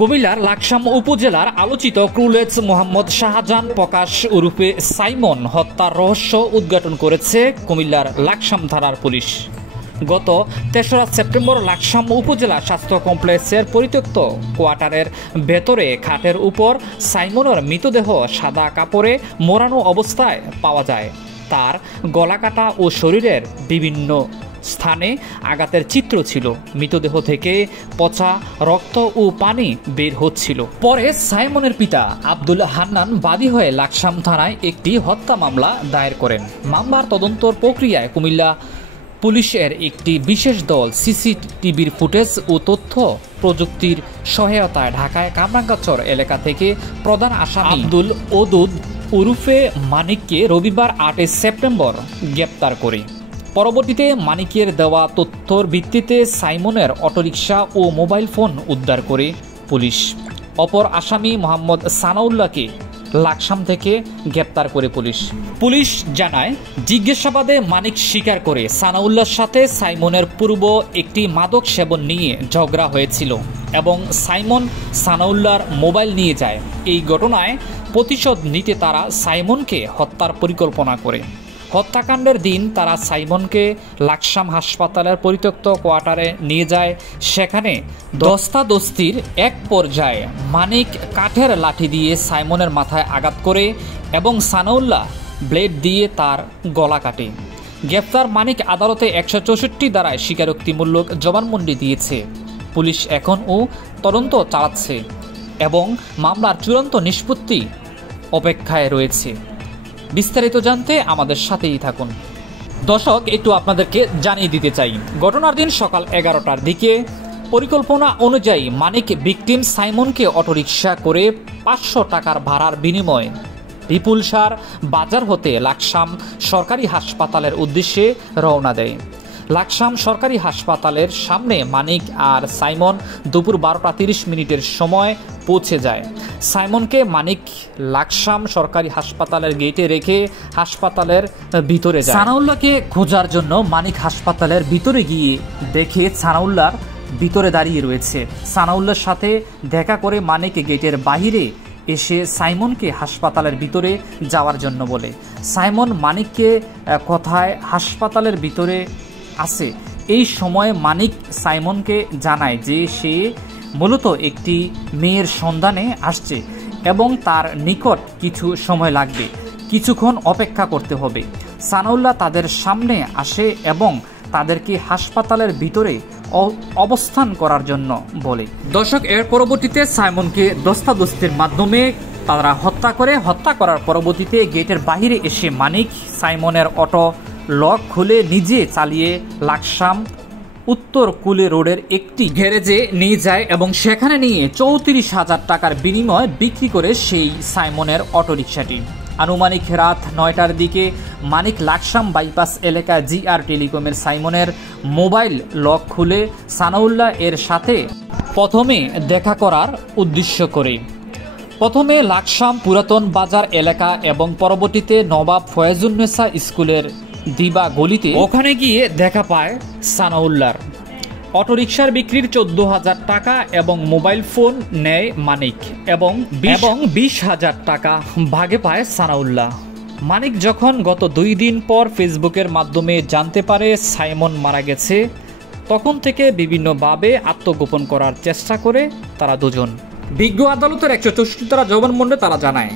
কুমিল্লার লাকসাম উপজেলার আলোচিত ক্রুলেজ মোহাম্মদ শাহজাহান প্রকাশ ওরফে সাইমন হত্যার রহস্য উদ্ঘাটন করেছে কুমিল্লার লাকসাম থানার পুলিশ। গত ৩রা সেপ্টেম্বর লাকসাম উপজেলা স্বাস্থ্য কমপ্লেক্সের পরিত্যক্ত কোয়ার্টারের ভেতরে খাটের উপর সাইমনের মৃতদেহ সাদা কাপড়ে মোড়ানো অবস্থায় পাওয়া যায়। তার গলাকাটা ও শরীরের বিভিন্ন স্থানে আঘাতের চিত্র ছিল। মৃতদেহ থেকে পচা রক্ত ও পানি বের হচ্ছিল। পরে সাইমনের পিতা আব্দুল হান্নান বাদী হয়ে লাকসাম থানায় একটি হত্যা মামলা দায়ের করেন। মামলার তদন্তর প্রক্রিয়ায় কুমিল্লা পুলিশের একটি বিশেষ দল সিসিটিভির ফুটেজ ও তথ্য প্রযুক্তির সহায়তায় ঢাকায় কামরাঙ্গাচর এলাকা থেকে প্রধান আসামি আব্দুল ওদুদ ওরফে মানিককে রবিবার ৮ সেপ্টেম্বর গ্রেপ্তার করে। পরবর্তীতে মানিকের দেওয়া তথ্যর ভিত্তিতে সাইমনের অটোরিকশা ও মোবাইল ফোন উদ্ধার করে পুলিশ। অপর আসামি মোহাম্মদ সানাউল্লাহকে লাকসাম থেকে গ্রেপ্তার করে পুলিশ জানায়, জিজ্ঞাসাবাদে মানিক স্বীকার করে সানাউল্লাহর সাথে সাইমনের পূর্ব একটি মাদক সেবন নিয়ে ঝগড়া হয়েছিল এবং সাইমন সানাউল্লাহর মোবাইল নিয়ে যায়। এই ঘটনায় প্রতিশোধ নিতে তারা সাইমনকে হত্যার পরিকল্পনা করে। হত্যাকাণ্ডের দিন তারা সাইমনকে লাকসাম হাসপাতালের পরিত্যক্ত কোয়ার্টারে নিয়ে যায়। সেখানে দস্তাদস্তির এক পর্যায়ে মানিক কাঠের লাঠি দিয়ে সাইমনের মাথায় আঘাত করে এবং সানাউল্লাহ ব্লেড দিয়ে তার গলা কাটে। গ্রেপ্তার মানিক আদালতে ১৬৪ ধারায় স্বীকারোক্তিমূলক জবানবন্দি দিয়েছে। পুলিশ এখনও তদন্ত চালাচ্ছে এবং মামলার চূড়ান্ত নিষ্পত্তি অপেক্ষায় রয়েছে। বিস্তারিত জানতে আমাদের সাথেই থাকুন। দর্শক, একটু আপনাদেরকে জানিয়ে দিতে চাই, ঘটনার দিন সকাল ১১টার দিকে পরিকল্পনা অনুযায়ী মানিক ভিকটিম সাইমনকে অটোরিকশা করে ৫০০ টাকার ভাড়ার বিনিময়ে বিপুলসার বাজার হতে লাকসাম সরকারি হাসপাতালের উদ্দেশ্যে রওনা দেয়। লাকসাম সরকারি হাসপাতালের সামনে মানিক আর সাইমন দুপুর ১২টা ৩০ সময় পৌঁছে যায়। সাইমনকে মানিক লাকসাম সরকারি হাসপাতালের গেটে রেখে হাসপাতালের ভিতরে যায়। সানাউল্লাহকে খোঁজার জন্য মানিক হাসপাতালের ভিতরে গিয়ে দেখে সানাউল্লাহর ভিতরে দাঁড়িয়ে রয়েছে। সানাউল্লাহর সাথে দেখা করে মানিক গেটের বাহিরে এসে সাইমনকে হাসপাতালের ভিতরে যাওয়ার জন্য বলে। সাইমন মানিককে কথায় হাসপাতালের ভিতরে আছে। এই সময় মানিক সাইমনকে জানায় যে সে মূলত একটি মেয়ের সন্ধানে আসছে এবং তার নিকট কিছু সময় লাগবে, কিছুক্ষণ অপেক্ষা করতে হবে। সানাউল্লাহ তাদের সামনে আসে এবং তাদেরকে হাসপাতালের ভিতরে অবস্থান করার জন্য বলে। দর্শক, এর পরবর্তীতে সাইমনকে দস্তাদস্তির মাধ্যমে তারা হত্যা করে। হত্যা করার পরবর্তীতে গেটের বাহিরে এসে মানিক সাইমনের অটো লক খুলে নিজে চালিয়ে লাকসাম উত্তর কুলে রোডের একটি গ্যারেজে নিয়ে যায় এবং সেখানে নিয়ে ৩৪,০০০ টাকার বিনিময়ে বিক্রি করে সেই সাইমনের অটোরিকশাটি। আনুমানিক রাত ৯টার দিকে মানিক লাকসাম বাইপাস এলাকা জিআর টেলিকমের সাইমনের মোবাইল লক খুলে সানাউল্লাহ এর সাথে প্রথমে দেখা করার উদ্দেশ্য করে প্রথমে লাকসাম পুরাতন বাজার এলাকা এবং পরবর্তীতে নবাব ফয়েজুন্নেসা স্কুলের দিবা গলিতে ওখানে গিয়ে দেখা পায় সানাউল্লাহর। অটোরিকশার বিক্রির ১৪,০০০ টাকা এবং মোবাইল ফোন নেয় মানিক এবং ২০,০০০ টাকা ভাগে পায় সানাউল্লাহ। মানিক যখন গত ২ দিন পর ফেসবুকের মাধ্যমে জানতে পারে সাইমন মারা গেছে, তখন থেকে বিভিন্নভাবে আত্মগোপন করার চেষ্টা করে তারা দুজন। বিজ্ঞ আদালতের ১৬৪ ধারা জবানবন্দি তারা জানায়,